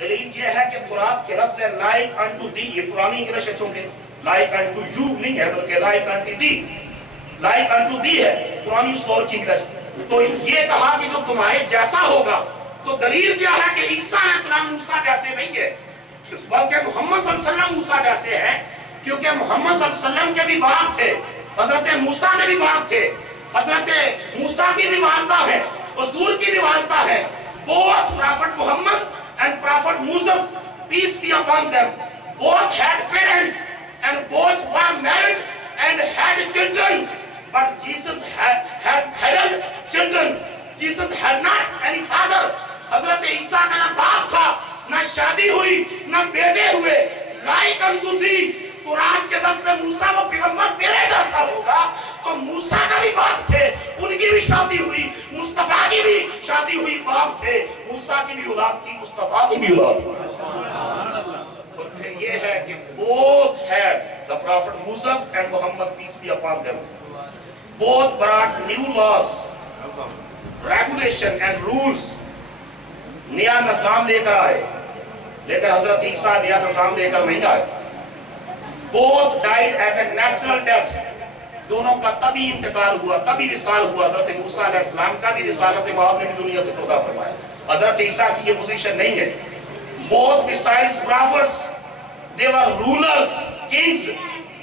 دلیل یہ ہے کہ تورات کے لفظ ہے لائک انٹو دی، یہ پرانی انگلش ہے چونکہ لائک انٹو یو نہیں ہے بلکہ like into the, like into the ہے پرانی اس دور کی انگلش۔ تو یہ کہا کہ جو تمہارے جیسا ہوگا، تو دلیل کیا ہے کہ عیسیٰ علیہ السلام موسیٰ جیسے نہیں ہے بلکہ محمد صلی اللہ علیہ وسلم موسیٰ جیسے ہیں، کیونکہ محمد صلی اللہ علیہ وسلم کے بھی باپ تھے، حضرت موسیٰ کے بھی باپ تھے، حضرت موسیٰ کی بھی والدہ ہے، حضور کی بھی والدہ ہے۔ both Prophet Muhammad and Prophet Moses, peace be upon them, both had parents and both were married and had children, but Jesus hadn't children. Jesus had not any father. حضرت عیسیٰ کا نہ باپ تھا، نہ شادی ہوئی، نہ بیٹے ہوئے۔ لائک انٹو دی، تورات کے لفظ سے موسیٰ وہ پیغمبر تیرے جیسا ہوگا، تو موسیٰ کا بھی باپ تھے، ان کی بھی شادی ہوئی، مصطفیٰ کی بھی شادی ہوئی، باپ تھے، موسیٰ کی بھی اولاد تھی، مصطفیٰ کی بھی اولاد تھی۔ اور پھر یہ ہے کہ both had the prophet Moses and Muhammad, peace be upon them, both brought new laws, regulation and rules، نیا نظام لے کر آئے، لیکن حضرت عیسیٰ نیا نظام لے کر نہیں آئے۔ both died as a natural death، دونوں کا تبھی انتقال ہوا، تبھی وصال ہوا۔ حضرت موسیٰ علیہ السلام کا بھی رسالت مآب نے بھی دنیا سے پردہ فرمایا، حضرت عیسیٰ کی یہ پوزیشن نہیں ہے۔ both besides prophets they were rulers, kings,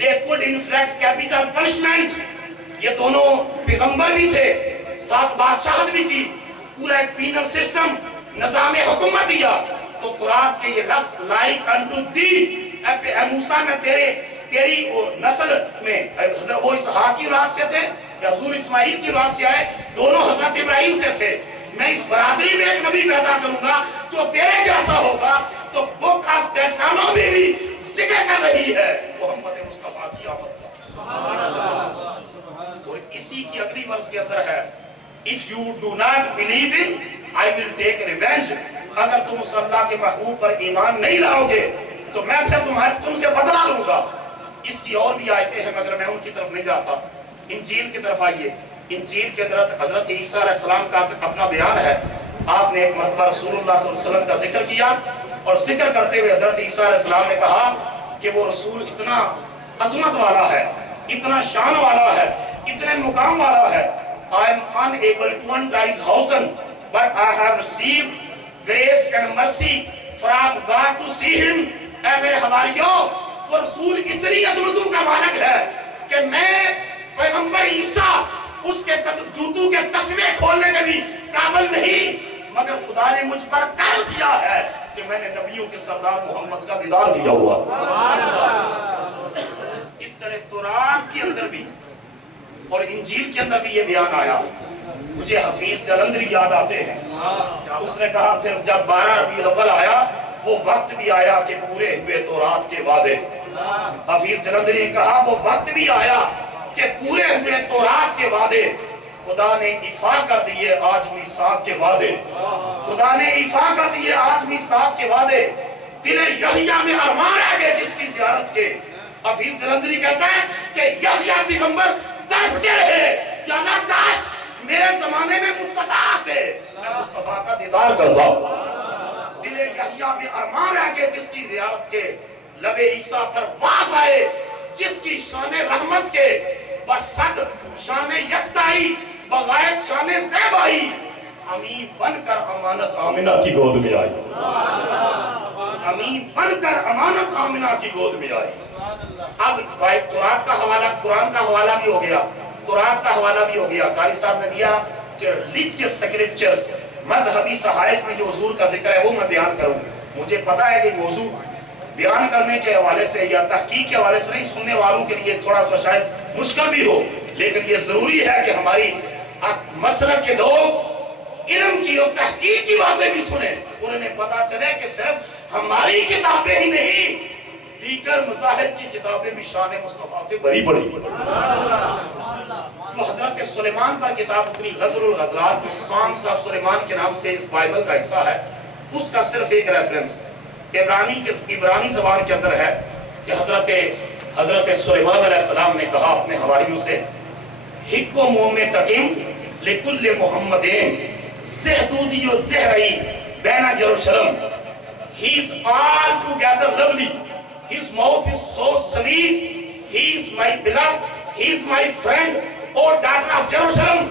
they could inflict capital punishment، یہ دونوں پیغمبر بھی تھے، ساتھ بادشاہت بھی تھی، پورا ایک پینل سسٹم، نظام حکومت دیا۔ تو تورات کے یہ لفظ لائک انٹو دی، اے موسیٰ میں تیری نسل میں، وہ اسحاق کی اولاد سے تھے یا حضور اسماعیل کی اولاد سے آئے، دونوں حضرت ابراہیم سے تھے، میں اس برادری میں ایک نبی پیدا کروں گا جو تیرے جیسا ہوگا۔ تو بک آف ڈیٹرانومی بھی ذکر کر رہی ہے محمد مصطفیٰ کی آمد کا۔ اور اسی کی اگلی ورس کے اندر ہے if you do not believe in I will take revenge، اگر تم اس اللہ کے محبوب پر ایمان نہیں لاؤ گے تو میں پھر تم سے بدلہ لوں گا۔ اس کی اور بھی آیتیں ہیں مگر میں ان کی طرف نہیں جاتا۔ انجیل کی طرف آئیے، انجیل کے اندر حضرت عیسیٰ علیہ السلام کا اپنا بیان ہے۔ آپ نے ایک مرتبہ رسول اللہ صلی اللہ علیہ وسلم کا ذکر کیا، اور ذکر کرتے ہوئے حضرت عیسیٰ علیہ السلام نے کہا کہ وہ رسول اتنا عظمت والا ہے، اتنا شان والا ہے، اتنے مقام والا ہے۔ I am unable to enter his house, but I have received grace and mercy from God to see him۔ اے میرے حواریوں، وہ رسول اتنی عظمتوں کا مالک ہے کہ میں پیغمبر عیسیٰ اس کے جوتوں کے تسمے کھولنے کے بھی قابل نہیں، مگر خدا نے مجھ پر کرم کیا ہے کہ میں نے نبیوں کے سردار محمد کا دیدار کیا ہوا۔ اس طرح تورات کے اندر بھی اور انجیل کے اندر بھی یہ بیان آیا۔ مجھے حفیظ جلندری یاد آتے ہیں، اس نے کہا پھر جب 12 ربیع الاول آیا وہ وقت بھی آیا کہ پورے ہوئے تورات کے وعدے۔ حفیظ جلندری نے کہا وہ وقت بھی آیا کہ پورے ہوئے تورات کے وعدے، خدا نے ایفا کر دیے آج میثاق کے وعدے، خدا نے ایفا کر دیے آج میثاق کے وعدے۔ دل یحییٰ میں ارمان آ گئے جس کی زیارت کے۔ حفیظ جلندری کہتا ہے کہ یحییٰ پیغمبر تڑپتے رہے، یا نہ کاش میرے زمانے میں مصطفیٰ آتے، میں مصطفیٰ کا دیدار کرتا۔ دل یحییٰ میں ارمان آ گئے جس کی زیارت کے، لب عیسیٰ پر واز آئے جس کی شان رحمت کے، بصد شان یکتائی بغایت شان زیبائی، امین بن کر امانت آمنہ کی گود میں آئی، امین بن کر امانت آمنہ کی گود میں آئی۔ اب تورات کا حوالہ، قرآن کا حوالہ بھی ہو گیا، تورات کا حوالہ بھی ہو گیا۔ قاری صاحب نے دیا کہ ریلیجیس سکریپچرز، مذہبی صحائف میں جو حضور کا ذکر ہے وہ میں بیان کروں۔ مجھے پتا ہے کہ موضوع بیان کرنے کے حوالے سے یا تحقیق کے حوالے سے نہیں، سننے والوں کے لیے تھوڑا سا شاید مشکل بھی ہو، لیکن یہ ضروری ہے کہ ہماری مسلک کے لوگ علم کی اور تحقیق کی باتیں بھی سنیں، انہیں پتا چلے کہ صرف ہماری کتابیں ہی نہیں، دیگر مذاہب کی کتابیں بھی شان مصطفیٰ سے بری پڑی۔ تو حضرت سلیمان پر کتاب اتنی غزل الغزلات، سانگز آف سلیمان کے نام سے اس بائبل کا حصہ ہے، اس کا صرف ایک ریفرنس عبرانی زبان کے اندر ہے کہ حضرت سلیمان علیہ السلام نے کہا اپنے حواریوں سے، حکم مومِ تقیم لکل محمدین زہدودی و زہرئی بین جروشلم، He is altogether lovely. His mouth is so sweet. He is my beloved. He is my friend. O daughter of Jerusalem,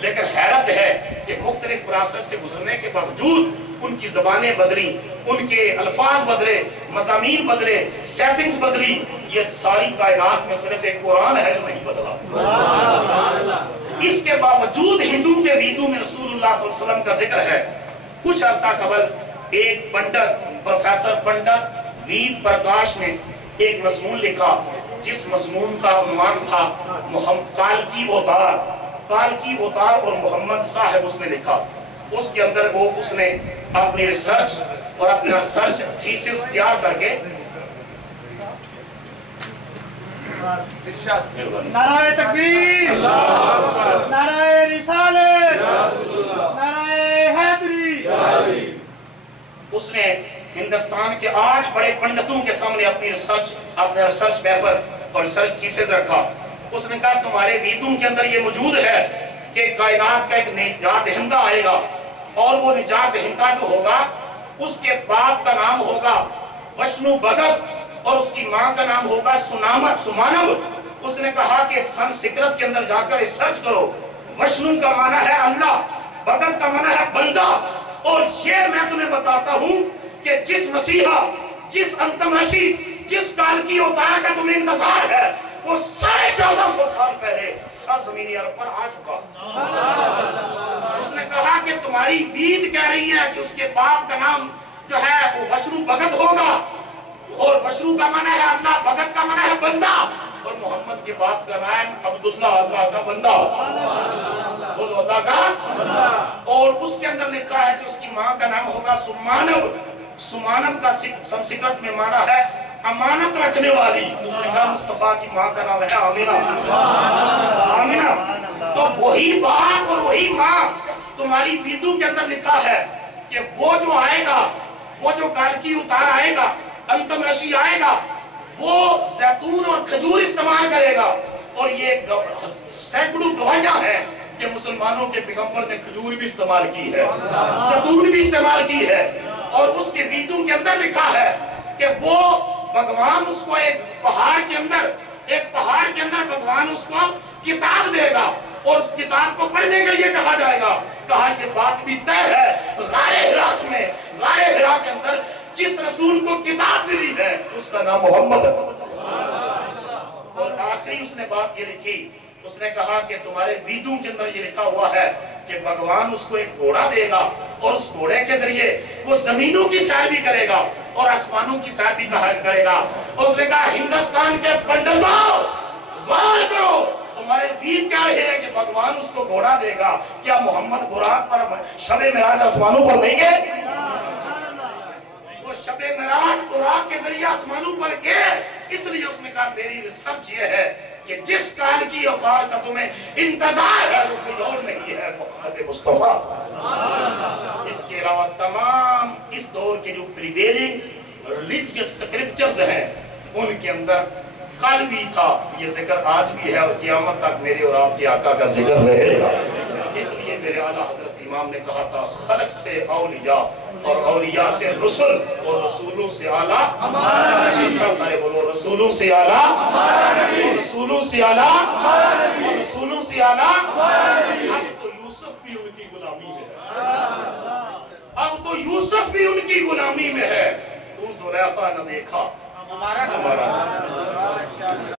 لیکن حیرت ہے کہ مختلف پروسیس سے گزرنے کے باوجود ان کی زبانیں بدلی، ان کے الفاظ بدلے، مضامین بدلے، سیٹنگز بدلی، یہ ساری کائنات میں صرف ایک قرآن ہے جو نہیں بدلا۔ اس کے باوجود ہندو کے ویدوں میں رسول اللہ صلی اللہ علیہ وسلم کا ذکر ہے۔ کچھ عرصہ قبل ایک پنڈت، پروفیسر پنڈت وید پرکاش نے ایک مضمون لکھا جس مضمون کا عنوان تھا کالکی اوتار اور محمد صاحب اس نے لکھا۔ اس کے اندر اس نے اپنی ریسرچ اور اپنا ریسرچ تھیسس تیار کر کے نعرہ تکبیر، نعرہ رسالت، نعرہ حیدری، اس نے ہندوستان کے 8 بڑے پنڈتوں کے سامنے اپنا ریسرچ پیپر اور ریسرچ تھیسس رکھا۔ اس نے کہا تمہارے ویدوں کے اندر یہ موجود ہے کہ کائنات کا ایک نجات دہندہ آئے گا، اور وہ نجات دہندہ جو ہوگا اس کے باپ کا نام ہوگا وشنو بھگت اور اس کی ماں کا نام ہوگا سمانو۔ اس نے کہا کہ سنسکرت کے اندر جا کر ریسرچ کرو، وشنو کا معنی ہے اللہ، بھگت کا معنی ہے بندہ، اور یہ میں تمہیں بتاتا ہوں کہ جس مسیحا، جس انتم رشی، جس کالکی اوتار کا تمہیں انتظار ہے وہ 1450 سال پہلے سرزمین عرب پر آ چکا۔ اس نے کہا کہ تمہاری وید کہہ رہی ہے کہ اس کے باپ کا نام جو ہے وہ وشنو بھگت ہوگا، اور وشنو کا معنی ہے اللہ، بھگت کا معنی ہے بندہ، اور محمد کے باپ کا نام عبداللہ، اللہ کا بندہ، بولو اللہ کا۔ اور اس کے اندر لکھا ہے کہ اس کی ماں کا نام ہوگا سمانو۔ سمانو کا سنسکرت میں معنی ہے امانت رکھنے والی۔ اس نے کہا مصطفیٰ کی ماں کا نام ہے آمینہ۔ آمینہ، تو وہی باپ اور وہی ماں تمہاری ویدوں کے اندر لکھا ہے کہ وہ جو آئے گا، وہ جو کالکی اتار آئے گا، انتم رشی آئے گا، وہ زیتون اور کھجور استعمال کرے گا۔ اور یہ سینکڑوں گواہیاں ہیں کہ مسلمانوں کے پیغمبر نے کھجور بھی استعمال کی ہے، زیتون بھی استعمال کی ہے، اور اس کے ویدوں کے اندر لکھا ہے کہ وہ بھگوان اس کو ایک پہاڑ کے اندر بھگوان اس کو کتاب دے گا، اور اس کتاب کو پڑھنے کے لیے کہا جائے گا۔ کہا یہ بات بھی طے ہے، غار ہرا کے اندر جس رسول کو کتاب ملی ہے اس کا نام محمد ہے۔ اور آخری اس نے بات یہ لکھی، اس نے کہا کہ تمہارے ویدوں کے اندر یہ لکھا ہوا ہے کہ بھگوان اس کو ایک گھوڑا دے گا، اور اس گھوڑے کے ذریعے وہ زمینوں کی سیر بھی کرے گا اور آسمانوں کی سیر بھی کرے گا۔ اس نے کہا ہندوستان کے پنڈتوں غور کرو، تمہارے وید کہہ رہے ہیں کہ بھگوان اس کو گھوڑا دے گا، کیا محمد براق پر شب معراج آسمانوں پر نہیں گئے؟ وہ شب معراج براق کے ذریعے آسمانوں پر گئے۔ اس لیے اس نے کہا میری ریسرچ یہ ہے کہ جس کال کی اوتار کا تمہیں انتظار ہے وہ کوئی اور نہیں ہے، محمد مصطفیٰ۔ اس کے علاوہ تمام اس دور کے جو پریویلنگ ریلیجیس سکرپچرز ہیں ان کے اندر کل بھی تھا، یہ ذکر آج بھی ہے، اور قیامت تک میرے اور آپ کے آقا کا ذکر رہے گا۔ اس لیے میرے اعلیٰ حضرت امام نے کہا تھا خلق سے اولیاء اور اولیاء سے رسول اور رسولوں سے اعلیٰ اچھا سارے بولو رسولوں سے اعلیٰ اور رسولوں سے اعلیٰ اور رسولوں سے اعلیٰ۔ اب تو یوسف بھی ان کی غلامی میں ہے، اب تو یوسف بھی ان کی غلامی میں ہے۔ تو زلیخا نہ دیکھا ہمارا